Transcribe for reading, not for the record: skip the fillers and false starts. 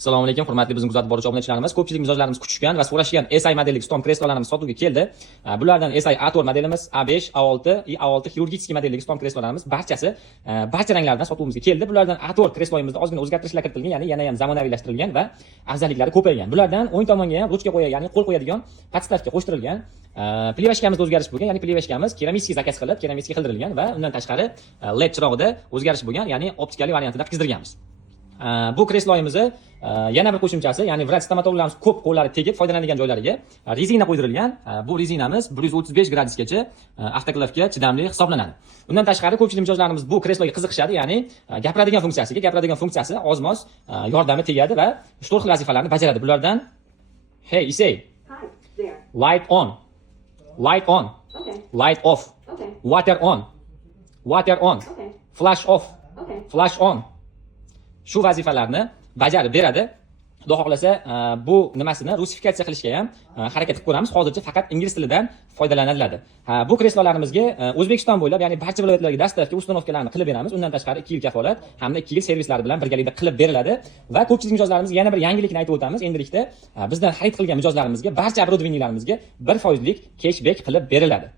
Assalomu alaykum, hurmatli bizning kuzatib boruvchi obunachilarimiz. Ko'pchilik mijozlarimiz kutishgan va so'rashgan SI modellik stom kreslolarimiz sotuvga keldi. Bulardan SI A4 modelimiz, A5, A6, A6 xirurgический modellik stom kreslolarimiz barchasi barcha ranglardan sotuvimizga keldi. Bulardan A4 kresloyimizda ozgina o'zgartirishlar kiritilgan, ya'ni yana ham zamonaviylashtirilgan va afzalliklari ko'paygan. Bulardan o'ng tomonga ham ruchka qo'ya, ya'ni qo'l qo'yadigan podstavka qo'shtirilgan. Plevashkamizda o'zgarish bo'lgan, ya'ni plevashkamiz keramический zakaz qilib, keramический qildirilgan va undan tashqari LED chirog'ida o'zgarish bo'lgan, ya'ni optikali variantida qizdirganmiz. Bu kresloyimizni yana bir qo'shimchasi, ya'ni vrach stomatologlarimiz ko'p qo'llari tegib foydalanadigan joylariga rezina qo'ydirilgan. Bu rezinamiz 135 gradusgacha avtoklavga chidamli hisoblanadi. Undan tashqari ko'pchilik mijozlarimiz bu kresloga qiziqishadi, ya'ni gapiradigan funksiyasi ozmoz yordami tegadi va 4 xil vazifalarni bajaradi. Bulardan hey, Isay. Hi, there. Light on. Light on. Okay. Light off. Okay. Water on. Water on. Okay. Flash off. Okay. Flash on. Shu vazifalarni bajarib beradi. Xudo xohlasa bu nimasini rusifikatsiya qilishga ham harakat qilib ko'ramiz. Hozircha faqat ingliz tilidan foydalaniladi. Bu kreslolarimizga O'zbekiston bo'ylab, ya'ni barcha viloyatlarga dastavka ustanovkalarni qilib beramiz. Undan tashqari 2 yil kafolat hamda 2 yil servislari bilan birgalikda qilib beriladi. Va ko'pchilik mijozlarimizga yana bir yangilikni aytib o'tamiz. Endilikda bizdan xarid qilgan mijozlarimizga barcha оборудованиелаrimizga 1% cashback qilib beriladi.